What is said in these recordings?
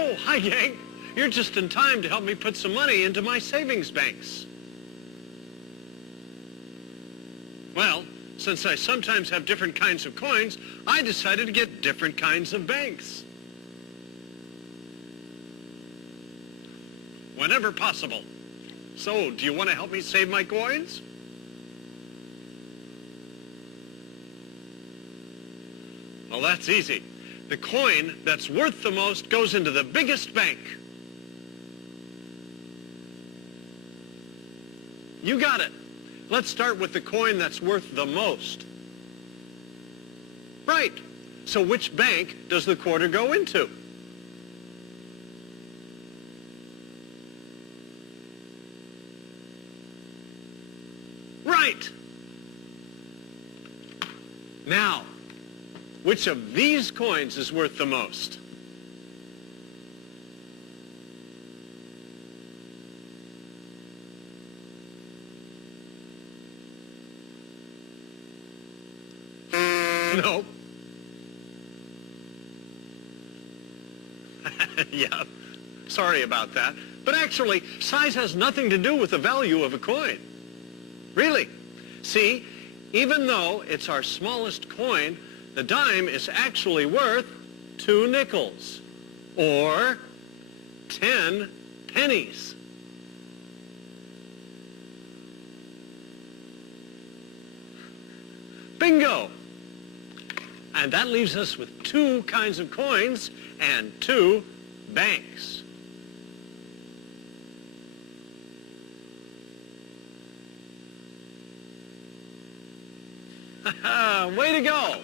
Oh, hi, gang. You're just in time to help me put some money into my savings banks. Well, since I sometimes have different kinds of coins, I decided to get different kinds of banks. Whenever possible. So, do you want to help me save my coins? Well, that's easy. The coin that's worth the most goes into the biggest bank. You got it. Let's start with the coin that's worth the most. Right. So which bank does the quarter go into? Right. Now, which of these coins is worth the most? No. Yeah, sorry about that. But actually, size has nothing to do with the value of a coin. Really. See, even though it's our smallest coin, the dime is actually worth 2 nickels, or 10 pennies. Bingo! And that leaves us with 2 kinds of coins and 2 banks. Way to go!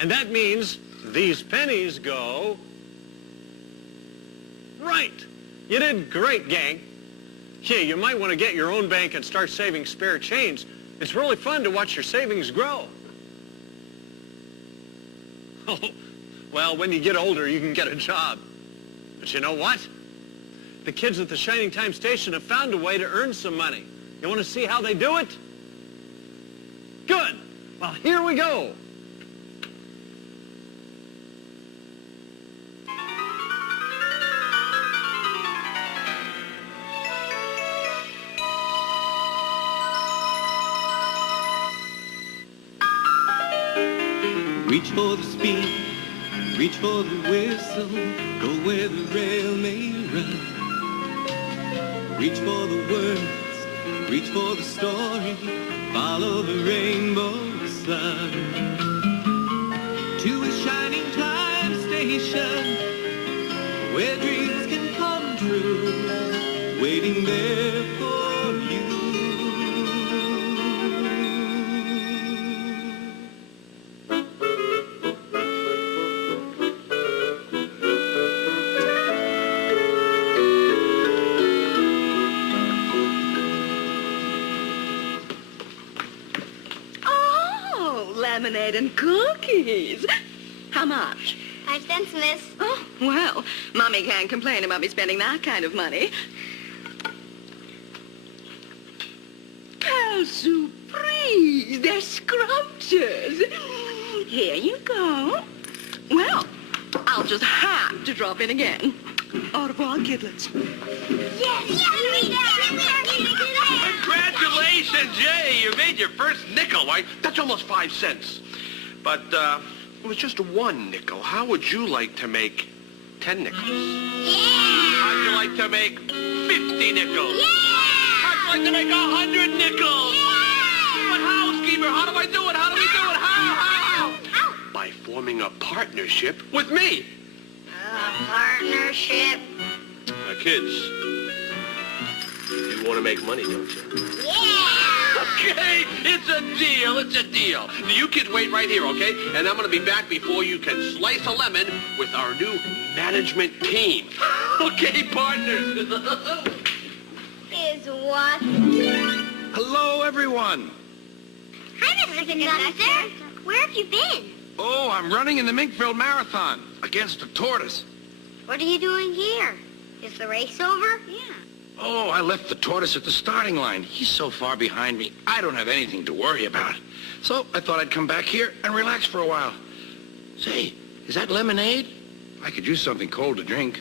And that means these pennies go right. You did great, gang. Gee, you might want to get your own bank and start saving spare change. It's really fun to watch your savings grow. Oh, well, when you get older, you can get a job. But you know what? The kids at the Shining Time Station have found a way to earn some money. You want to see how they do it? Good. Well, here we go. Reach for the speed, reach for the whistle, go where the rail may run. Reach for the words, reach for the story, follow the rainbow sun. To a shining time station, where dreams can come true, waiting there for you. Lemonade and cookies. How much? 5 cents, miss. Oh, well, Mommy can't complain about me spending that kind of money. Oh, surprise! They're scrumptious. Here you go. Well, I'll just have to drop in again. Au revoir, kidlets. Yes, Congratulations, Jay! You made your first nickel, right? That's almost 5 cents. But It was just 1 nickel. How would you like to make 10 nickels? Yeah! How'd you like to make 50 nickels? Yeah! How'd you like to make 100 nickels? Yeah! But housekeeper, how do I do it? How do we do it? How? How? By forming a partnership with me. A partnership. Now, kids, you want to make money, don't you? Yeah! Okay, it's a deal, it's a deal. Now, you kids wait right here, okay? And I'm going to be back before you can slice a lemon with our new management team. Okay, partners? Is what? Hello, everyone. Hi, Mr. Conductor. Where have you been? Oh, I'm running in the Minkfield Marathon against a tortoise. What are you doing here? Is the race over? Yeah. Oh, I left the tortoise at the starting line. He's so far behind me, I don't have anything to worry about. So I thought I'd come back here and relax for a while. Say, is that lemonade? I could use something cold to drink.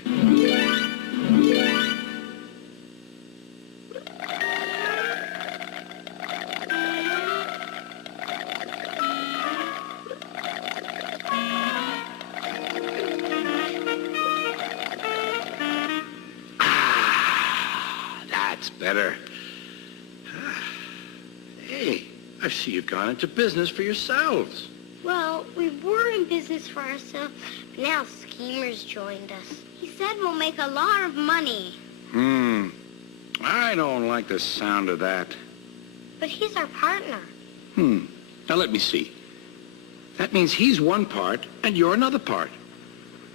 That's better. Hey, I see you've gone into business for yourselves. Well, we were in business for ourselves, but now Schemer's joined us. He said we'll make a lot of money. I don't like the sound of that. But he's our partner. Now let me see. That means he's one part and you're another part.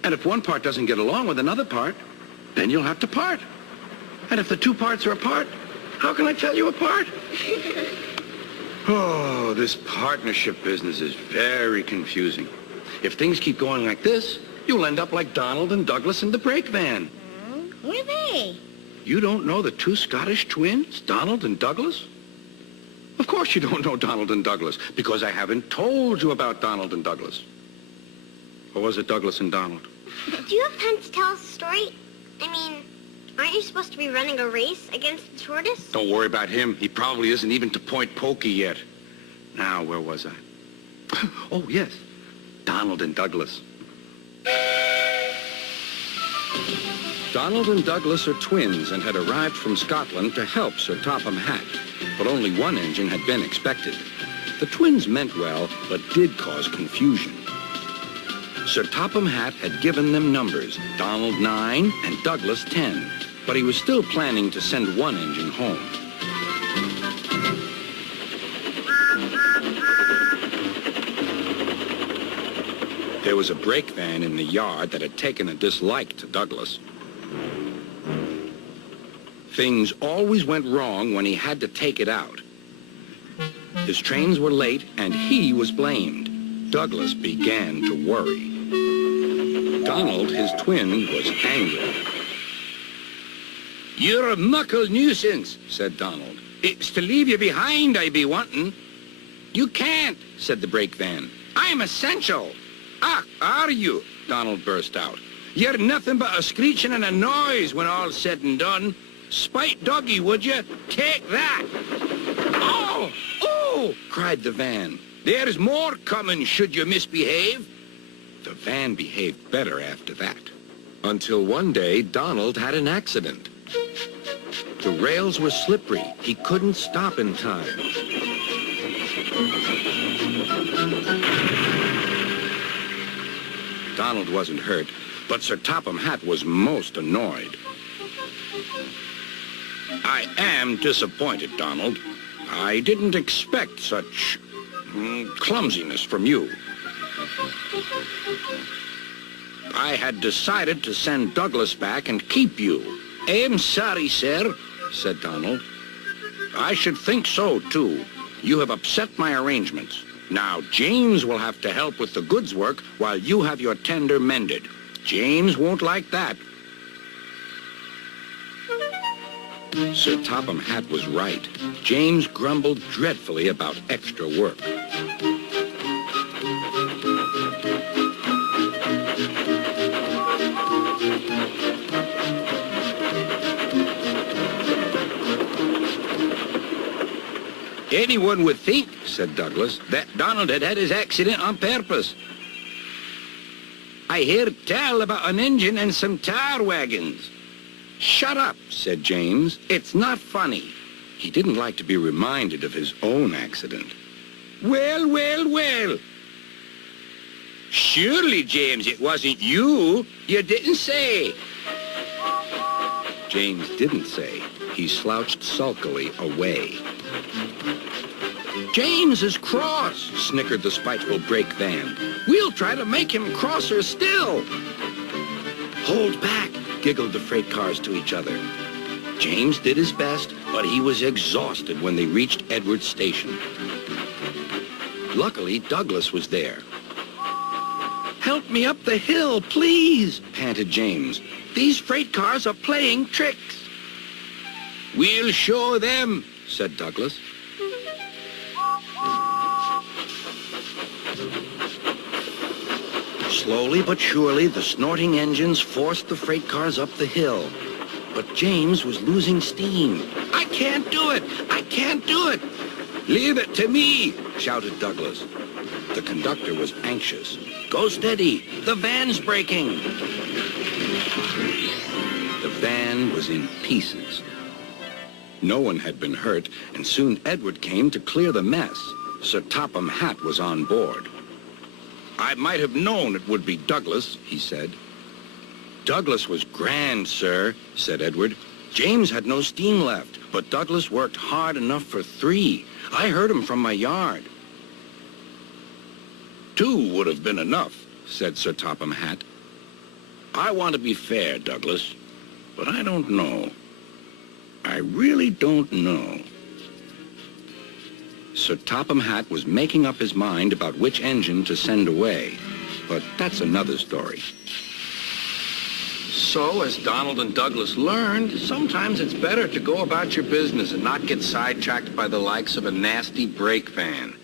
And if one part doesn't get along with another part, then you'll have to part. And if the two parts are apart, how can I tell you apart? Oh, this partnership business is very confusing. If things keep going like this, you'll end up like Donald and Douglas in the brake van. Who are they? You don't know the two Scottish twins, Donald and Douglas? Of course you don't know Donald and Douglas, because I haven't told you about Donald and Douglas. Or was it Douglas and Donald? Do you have time to tell us a story? I mean, aren't you supposed to be running a race against the tortoise? Don't worry about him. He probably isn't even to Point Pokey yet. Now, where was I? Oh, yes. Donald and Douglas. Donald and Douglas are twins and had arrived from Scotland to help Sir Topham Hatt, but only one engine had been expected. The twins meant well, but did cause confusion. Sir Topham Hatt had given them numbers, Donald 9 and Douglas 10, but he was still planning to send one engine home. There was a brake van in the yard that had taken a dislike to Douglas. Things always went wrong when he had to take it out. His trains were late, and he was blamed. Douglas began to worry. Donald, his twin, was angry. "You're a muckle nuisance," said Donald. "It's to leave you behind I be wanting." "You can't," said the brake van. "I'm essential." "Ah, are you?" Donald burst out. "You're nothing but a screeching and a noise when all's said and done. Spite doggy, would you? Take that!" "Oh! Oh!" cried the van. "There's more coming should you misbehave." The van behaved better after that. Until one day, Donald had an accident. The rails were slippery. He couldn't stop in time. Donald wasn't hurt, but Sir Topham Hatt was most annoyed. "I am disappointed, Donald. I didn't expect such clumsiness from you. I had decided to send Douglas back and keep you." "I'm sorry, sir," said Donald. "I should think so, too. You have upset my arrangements. Now, James will have to help with the goods work while you have your tender mended. James won't like that." Sir Topham Hatt was right. James grumbled dreadfully about extra work. "Anyone would think," said Douglas, "that Donald had had his accident on purpose." I hear tell about an engine and some tar wagons. Shut up, said James. It's not funny. He didn't like to be reminded of his own accident. Well, well, well. Surely, James, it wasn't you. You didn't say. James didn't say. He slouched sulkily away. James is cross, snickered the spiteful brake van. We'll try to make him crosser still. Hold back, giggled the freight cars to each other. James did his best, but he was exhausted when they reached Edward's station. Luckily, Douglas was there. Help me up the hill, please, panted James. These freight cars are playing tricks. We'll show them, said Douglas. Slowly but surely, the snorting engines forced the freight cars up the hill. But James was losing steam. I can't do it! I can't do it! Leave it to me, shouted Douglas. The conductor was anxious. Go steady! The van's breaking! The van was in pieces. No one had been hurt, and soon Edward came to clear the mess. Sir Topham Hatt was on board. I might have known it would be Douglas, he said. Douglas was grand, sir, said Edward. James had no steam left, but Douglas worked hard enough for 3. I heard him from my yard. 2 would have been enough, said Sir Topham Hatt. I want to be fair, Douglas, but I don't know. I really don't know. Sir Topham Hatt was making up his mind about which engine to send away, but that's another story. So, as Donald and Douglas learned, sometimes it's better to go about your business and not get sidetracked by the likes of a nasty brake van.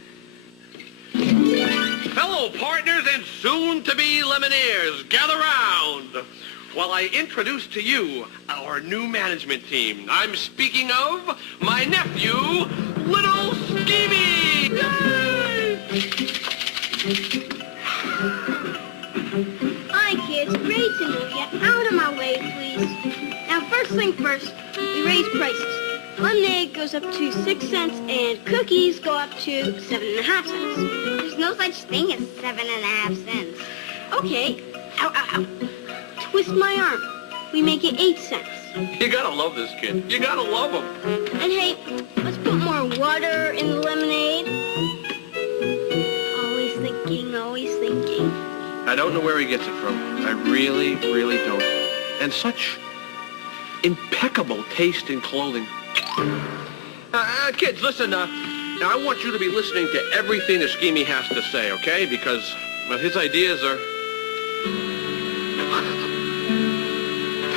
Fellow partners and soon-to-be Lemonairs, gather round while I introduce to you our new management team. I'm speaking of my nephew, Little Skeevy! Yay! Hi, kids. Ready to move you out of my way, please. Now, first thing first, we raise prices. Lemonade goes up to 6 cents, and cookies go up to 7.5 cents. There's no such thing as 7.5 cents. Okay. Ow, ow, ow. Twist my arm. We make it 8 cents. You gotta love this kid. You gotta love him. And hey, let's put more water in the lemonade. Always thinking, always thinking. I don't know where he gets it from. I really, really don't. And such impeccable taste in clothing. Kids, listen, now I want you to be listening to everything that Skeemy has to say, okay? Because, well, his ideas are...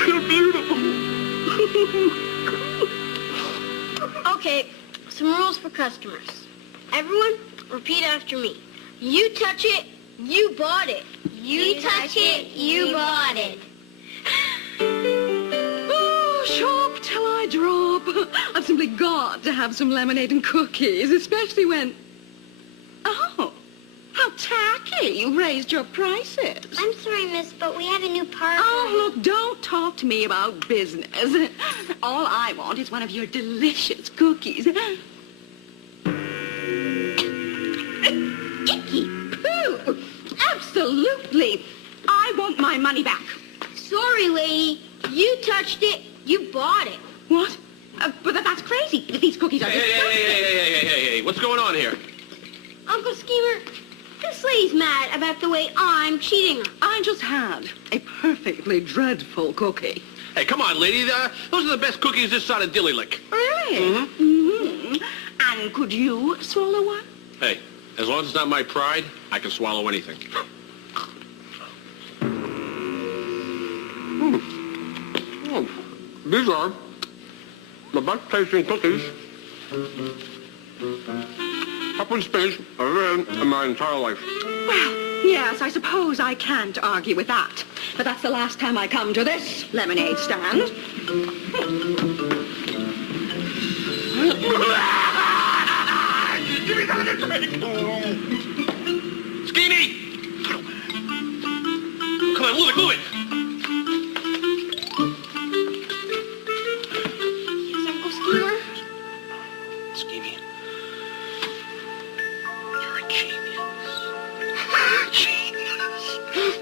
they're beautiful. Okay, some rules for customers. Everyone, repeat after me. You touch it, you bought it. You touch it, you bought it. Oh, shop till I drop. I've simply got to have some lemonade and cookies, especially when... Oh, how tacky. You raised your prices. I'm sorry, miss, but we have a new partner. Oh, look, don't talk to me about business. All I want is one of your delicious cookies. Icky poo! Absolutely. I want my money back. Sorry, lady. You touched it, you bought it. What? But that's crazy. These cookies are disgusting. Hey, what's going on here? Uncle Schemer, this lady's mad about the way I'm cheating her. I just had a perfectly dreadful cookie. Hey, come on, lady. Those are the best cookies this side of Dilly Lick. Really? Mm-hmm. Mm-hmm. And could you swallow one? Hey, as long as it's not my pride, I can swallow anything. These are the best tasting cookies up in space I've ever had in my entire life. Well, yes, I suppose I can't argue with that. But that's the last time I come to this lemonade stand. Give me another drink. Skeeny! Come on, move it, move it. Yes, Uncle Schemer? Scheming. You're a genius. Genius.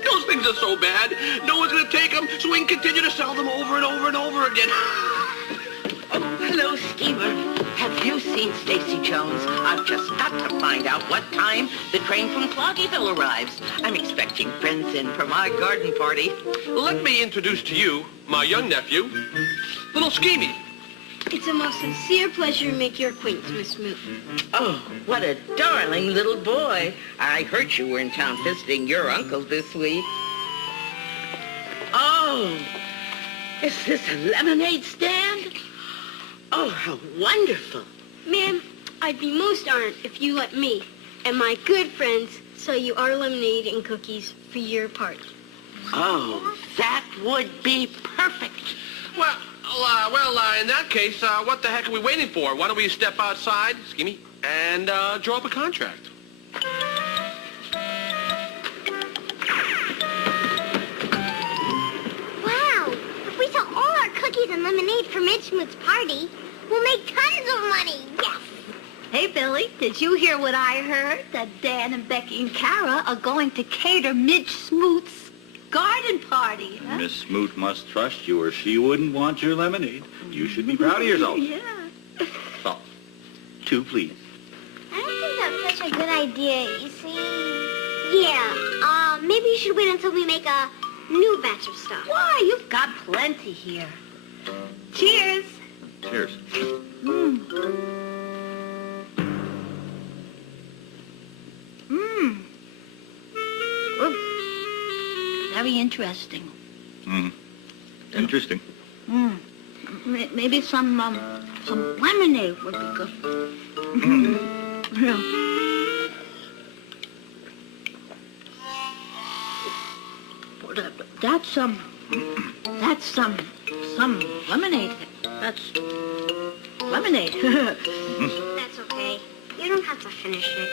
Those things are so bad. No one's going to take them, so we can continue to sell them over and over and over again. Oh, hello, Schemer. Have you seen Stacy Jones? I've just got to find out what time the train from Cloggyville arrives. I'm expecting friends in for my garden party. Let me introduce to you my young nephew, little Schemey. It's a most sincere pleasure to make your acquaintance, Miss Smoot. Oh, what a darling little boy. I heard you were in town visiting your uncle this week. Oh, is this a lemonade stand? Oh, how wonderful. Ma'am, I'd be most honored if you let me and my good friends sell you our lemonade and cookies for your party. Oh, that would be perfect. Well, in that case, what the heck are we waiting for? Why don't we step outside, Schemey, and draw up a contract? Wow. If we sell all our cookies and lemonade for Mitch Smoot's party, we'll make tons of money. Yes. Hey, Billy, did you hear what I heard? That Dan and Becky and Kara are going to cater Midge Smoot's garden party. Huh? Miss Smoot must trust you or she wouldn't want your lemonade. You should be proud of yourself. Yeah. Well, 2, please. I don't think that's such a good idea. You see, yeah, maybe you should wait until we make a new batch of stuff. Why, you've got plenty here. Cheers. Cheers. Very interesting. Interesting. Maybe some lemonade would be good. Yeah. That's some lemonade. That's lemonade. That's okay. You don't have to finish it.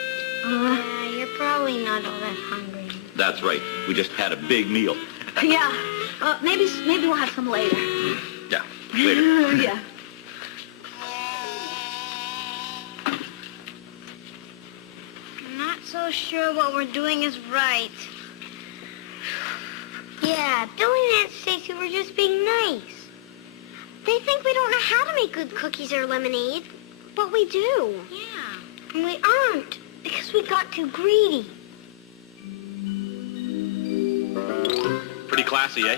You're probably not all that hungry. That's right. We just had a big meal. Yeah. Maybe we'll have some later. Yeah, later. Yeah. I'm not so sure what we're doing is right. Yeah, Billy and Aunt Stacy were just being nice. They think we don't know how to make good cookies or lemonade, but we do. Yeah. And we aren't, because we got too greedy. Pretty classy, eh?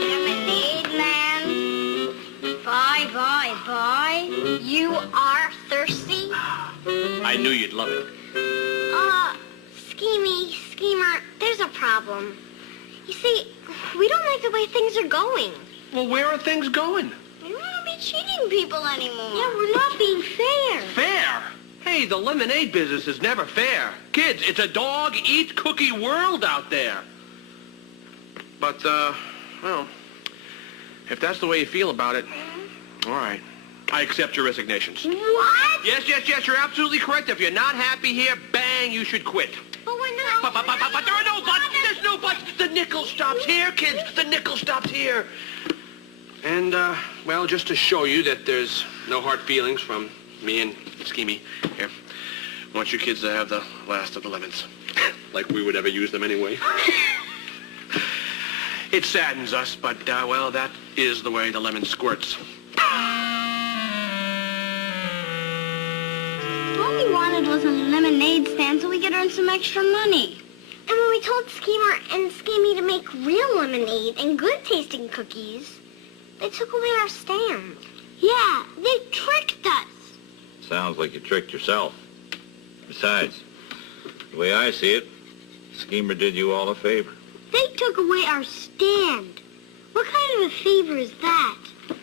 Lemonade man. Bye. You are thirsty? I knew you'd love it. Schemer, there's a problem. You see, we don't like the way things are going. Well, where are things going? We don't want to be cheating people anymore. Yeah, we're not being fair. Fair? Hey, the lemonade business is never fair. Kids, it's a dog-eat-cookie world out there. But, well, if that's the way you feel about it, all right. I accept your resignations. What? Yes, you're absolutely correct. If you're not happy here, bang, you should quit. But we're not... But there are no buts. There's no buts. The nickel stops here, kids. The nickel stops here. And, well, just to show you that there's no hard feelings from me and Schemey, here, I want you kids to have the last of the lemons. Like we would ever use them anyway. It saddens us, but, well, that is the way the lemon squirts. What we wanted was a lemonade stand so we could earn some extra money. And when we told Schemer and Schemey to make real lemonade and good-tasting cookies, they took away our stand. Yeah, they tricked us. Sounds like you tricked yourself. Besides, the way I see it, Schemer did you all a favor. They took away our stand. What kind of a favor is that?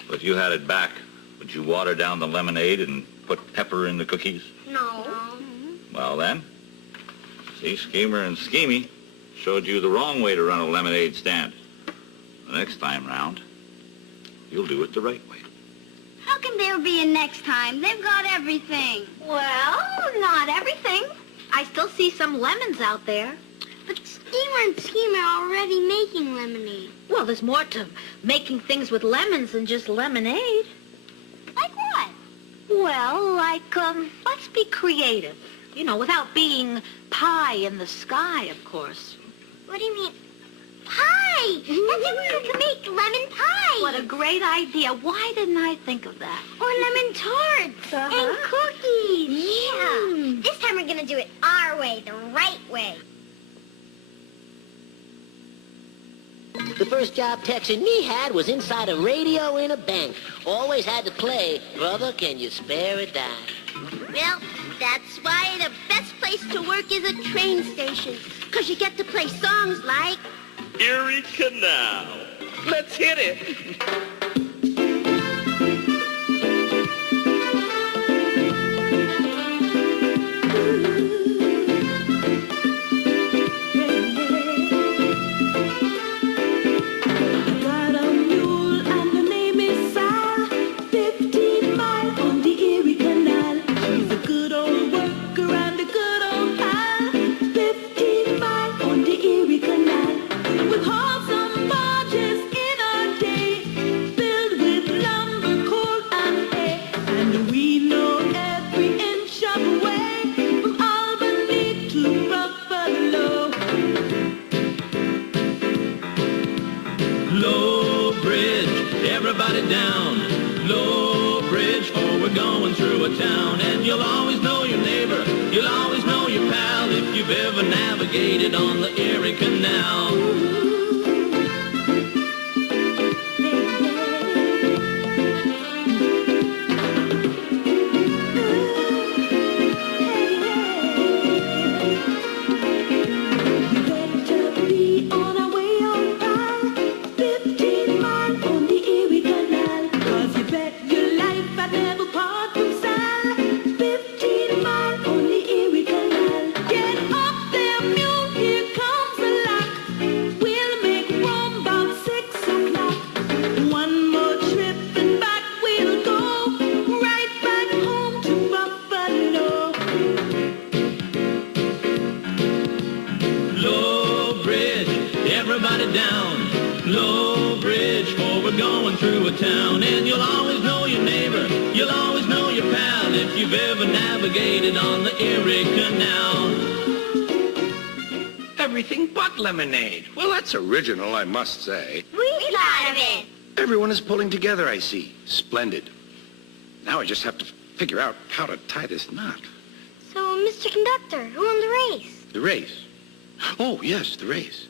But if you had it back, would you water down the lemonade and put pepper in the cookies? No. Well then, see, Schemer and Schemey showed you the wrong way to run a lemonade stand. The next time round, you'll do it the right way. How can there be a next time? They've got everything. Well, not everything. I still see some lemons out there. But Steamer and Schemer are already making lemonade. Well, there's more to making things with lemons than just lemonade. Like what? Well, like, let's be creative. You know, without being pie in the sky, of course. What do you mean? Pie! That's what we could make, lemon pie! What a great idea. Why didn't I think of that? Or lemon tarts and cookies. Yeah. This time we're gonna do it our way, the right way. The first job Tex and me had was inside a radio in a bank. Always had to play, Brother, Can You Spare a Dime? Well, that's why the best place to work is a train station. 'Cause you get to play songs like... Erie Canal. Let's hit it. Everybody down, low bridge, for we're going through a town. And you'll always know your neighbor, you'll always know your pal, if you've ever navigated on the Erie Canal. Everybody down, low bridge, for we're going through a town. And you'll always know your neighbor, you'll always know your pal, if you've ever navigated on the Erie Canal. Everything but lemonade. Well, that's original, I must say. We thought of it. Everyone is pulling together, I see. Splendid. Now I just have to figure out how to tie this knot. So, Mr. Conductor, who won the race? The race? Oh, yes, the race.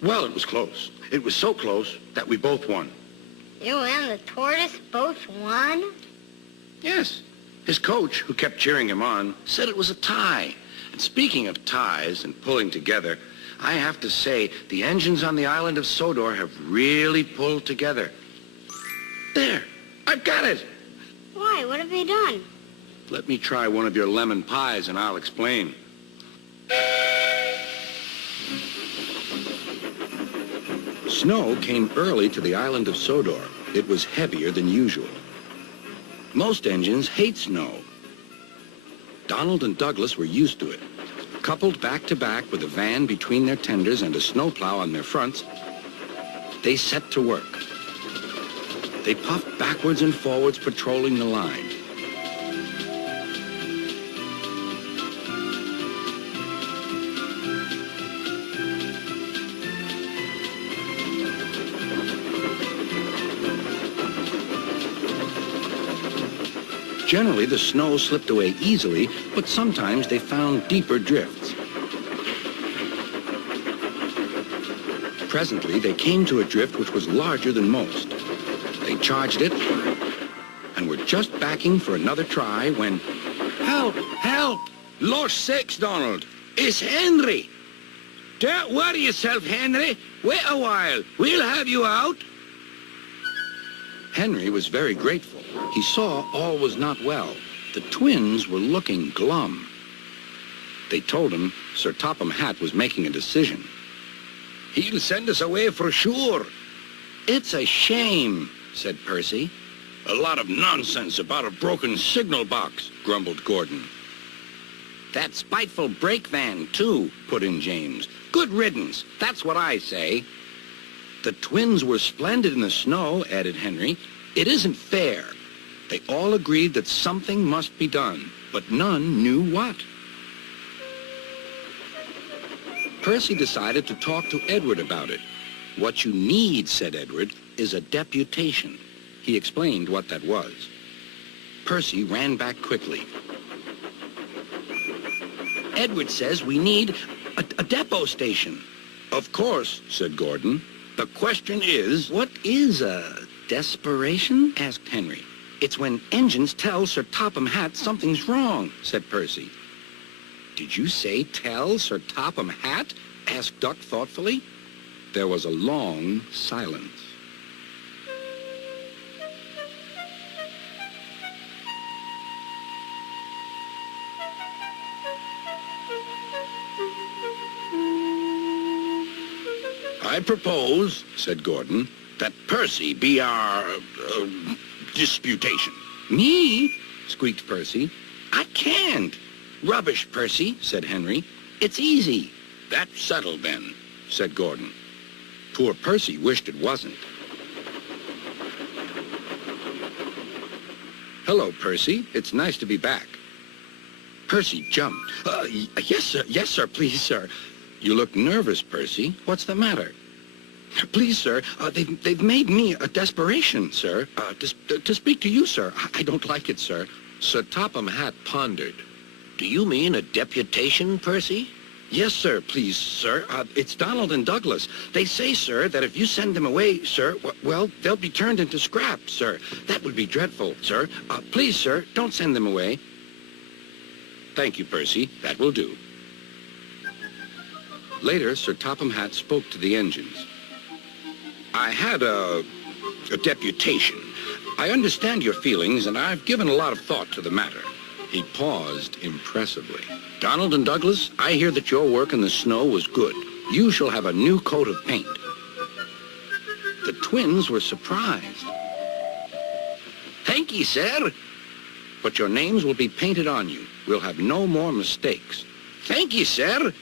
Well, it was close. It was so close that we both won. You and the tortoise both won? Yes. His coach, who kept cheering him on, said it was a tie. And speaking of ties and pulling together, I have to say the engines on the island of Sodor have really pulled together. There. I've got it. Why? What have they done? Let me try one of your lemon pies and I'll explain. Snow came early to the island of Sodor. It was heavier than usual. Most engines hate snow. Donald and Douglas were used to it. Coupled back to back with a van between their tenders and a snowplow on their fronts, they set to work. They puffed backwards and forwards, patrolling the line. Generally, the snow slipped away easily, but sometimes they found deeper drifts. Presently, they came to a drift which was larger than most. They charged it and were just backing for another try when... Help! Help! Lost sakes, Donald! It's Henry! Don't worry yourself, Henry. Wait a while. We'll have you out. Henry was very grateful. He saw all was not well. The twins were looking glum. They told him Sir Topham Hatt was making a decision. He'll send us away for sure. It's a shame, said Percy. A lot of nonsense about a broken signal box, grumbled Gordon. That spiteful brake van, too, put in James. Good riddance. That's what I say. The twins were splendid in the snow, added Henry. It isn't fair. They all agreed that something must be done, but none knew what. Percy decided to talk to Edward about it. What you need, said Edward, is a deputation. He explained what that was. Percy ran back quickly. Edward says we need a depot station. Of course, said Gordon. The question is, what is a desperation? Asked Henry. It's when engines tell Sir Topham Hatt something's wrong, said Percy. Did you say tell Sir Topham Hatt? Asked Duck thoughtfully. There was a long silence. I propose, said Gordon, that Percy be our disputation. Me? Squeaked Percy. I can't. Rubbish, Percy, said Henry. It's easy. That's settled then, said Gordon. Poor Percy wished it wasn't. Hello, Percy. It's nice to be back. Percy jumped. Yes, sir, please, sir. You look nervous, Percy. What's the matter? Please, sir, they've made me a desperation, sir. To speak to you, sir. I don't like it, sir. Sir Topham Hatt pondered. Do you mean a deputation, Percy? Yes, sir, please, sir. It's Donald and Douglas. They say, sir, that if you send them away, sir, well, they'll be turned into scrap, sir. That would be dreadful, sir. Please, sir, don't send them away. Thank you, Percy. That will do. Later, Sir Topham Hatt spoke to the engines. I had a deputation. I understand your feelings, and I've given a lot of thought to the matter. He paused impressively. Donald and Douglas, I hear that your work in the snow was good. You shall have a new coat of paint. The twins were surprised. Thank ye, sir. But your names will be painted on you. We'll have no more mistakes. Thank ye, sir.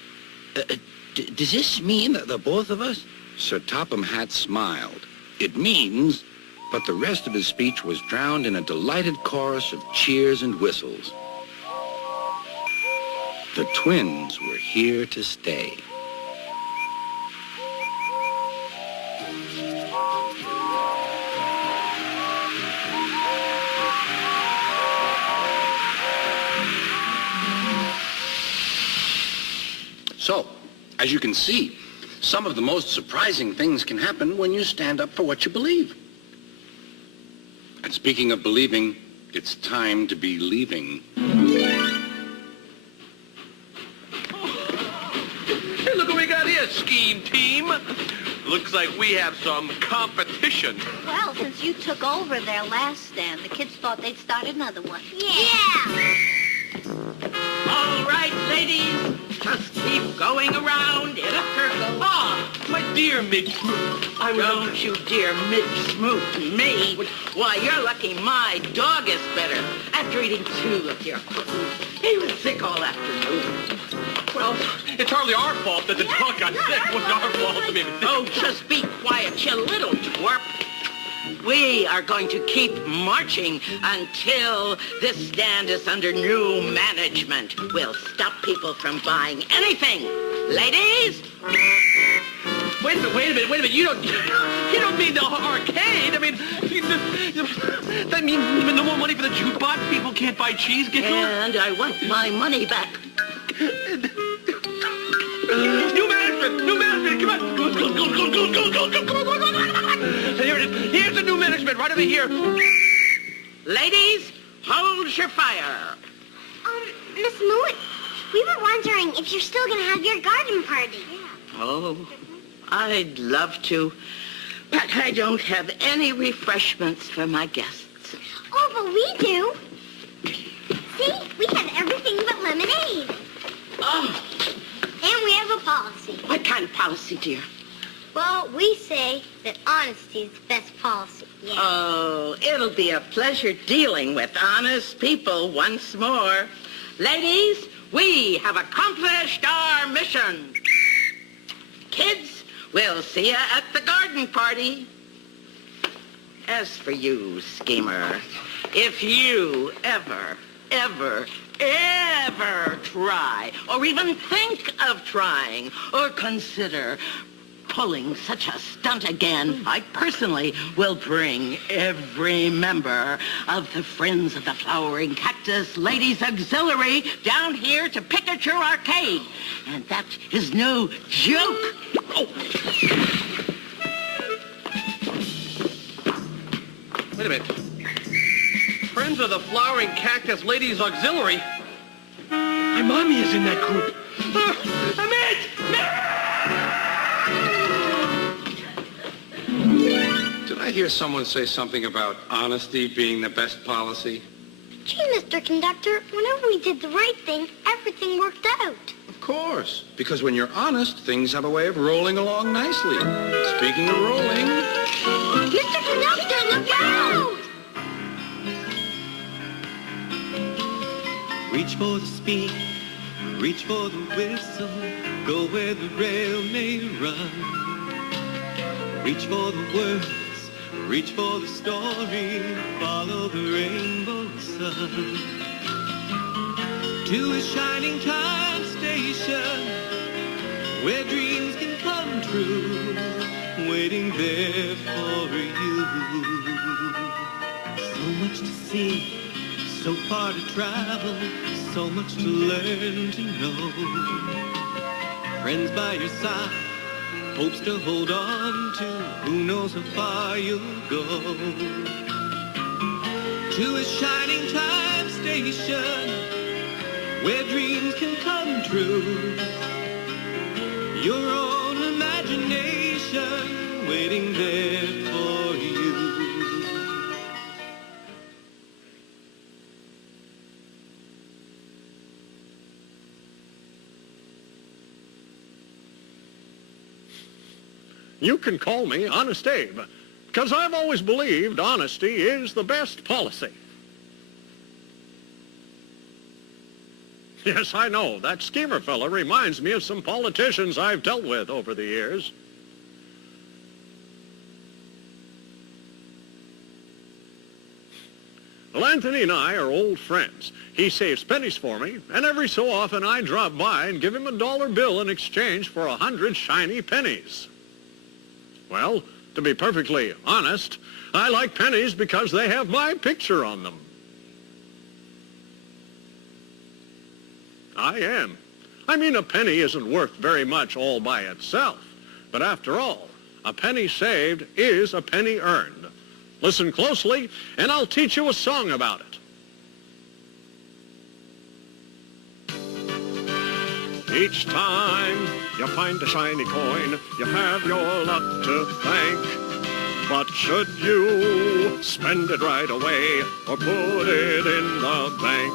Does this mean the both of us? Sir Topham Hatt smiled. It means, but the rest of his speech was drowned in a delighted chorus of cheers and whistles. The twins were here to stay. So, as you can see, some of the most surprising things can happen when you stand up for what you believe. And speaking of believing, it's time to be leaving. Hey, look what we got here, scheme team. Looks like we have some competition. Well, since you took over their last stand, the kids thought they'd start another one. Yeah. All right, ladies, just keep going around in a circle. Ah, my dear Midge. Don't you dare mid-smoot me. Why, you're lucky my dog is better after eating 2 of your cookies. He was sick all afternoon. Well, it's hardly our fault that the dog got sick. It wasn't our fault. I mean, Oh, just be quiet, you little twerp. We are going to keep marching until this stand is under new management. We'll stop people from buying anything. Ladies? Wait a minute. You don't mean the arcade. I mean, that means no more money for the jukebox. People can't buy cheese. And I want my money back. New management, come on. Go. Come on. Here it is. Here's the new management, right over here. Ladies, hold your fire. Miss Moot, we were wondering if you're still going to have your garden party. Oh, I'd love to, but I don't have any refreshments for my guests. Oh, but we do. See, we have everything but lemonade. Oh, And we have a policy. what kind of policy, dear? Well, we say that honesty is the best policy. Yeah. Oh, it'll be a pleasure dealing with honest people once more. Ladies, we have accomplished our mission. Kids, we'll see you at the garden party. As for you, schemer, if you ever try, or even think of trying, or consider pulling such a stunt again, I personally will bring every member of the Friends of the Flowering Cactus Ladies Auxiliary down here to Pickature Arcade. And that is no joke. Oh. Wait a minute. Friends of the Flowering Cactus Ladies Auxiliary? My mommy is in that group. I'm it! Did I hear someone say something about honesty being the best policy? Gee, Mr. Conductor, whenever we did the right thing, everything worked out. Of course, because when you're honest, things have a way of rolling along nicely. Speaking of rolling... Mr. Conductor, look out! Reach for the speed, reach for the whistle, go where the rail may run. Reach for the words, reach for the story, follow the rainbow sun. To a shining time station, where dreams can come true, waiting there for you. So much to see, so far to travel, so much to learn to know. Friends by your side, hopes to hold on to, who knows how far you'll go. To a shining time station, where dreams can come true. Your own imagination waiting there for you. You can call me Honest Abe, because I've always believed honesty is the best policy. Yes, I know. That schemer fella reminds me of some politicians I've dealt with over the years. Well, Anthony and I are old friends. He saves pennies for me, and every so often I drop by and give him a $1 bill in exchange for 100 shiny pennies. Well, to be perfectly honest, I like pennies because they have my picture on them. I am. I mean, a penny isn't worth very much all by itself. But after all, a penny saved is a penny earned. Listen closely, and I'll teach you a song about it. Each time you find a shiny coin, you have your luck to thank. But should you spend it right away or put it in the bank?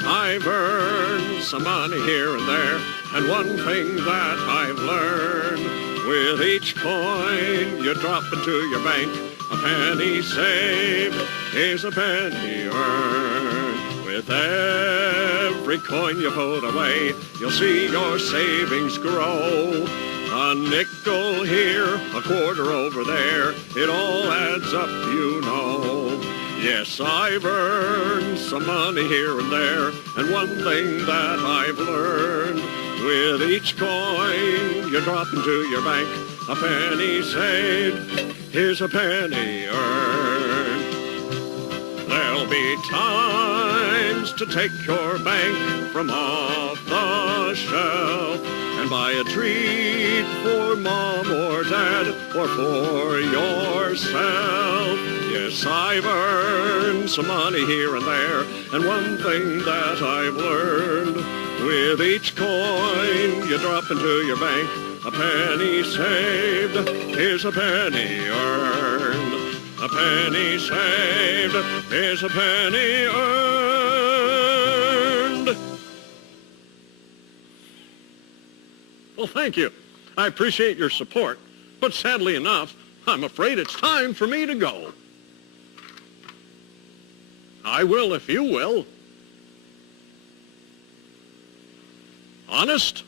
I've earned some money here and there, and one thing that I've learned, with each coin you drop into your bank, a penny saved is a penny earned. With every coin you put away, you'll see your savings grow. A nickel here, a quarter over there, it all adds up, you know. Yes, I've earned some money here and there, and one thing that I've learned, with each coin you drop into your bank, a penny saved is a penny earned. There'll be times to take your bank from off the shelf and buy a treat for mom or dad or for yourself. Yes, I've earned some money here and there, and one thing that I've learned, with each coin you drop into your bank, a penny saved is a penny earned. A penny saved is a penny earned. Well, thank you. I appreciate your support, but sadly enough, I'm afraid it's time for me to go. I will if you will. Honest?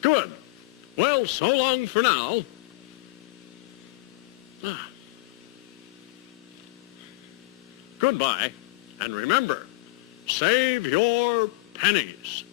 Good. Well, so long for now. Goodbye. And remember, save your pennies.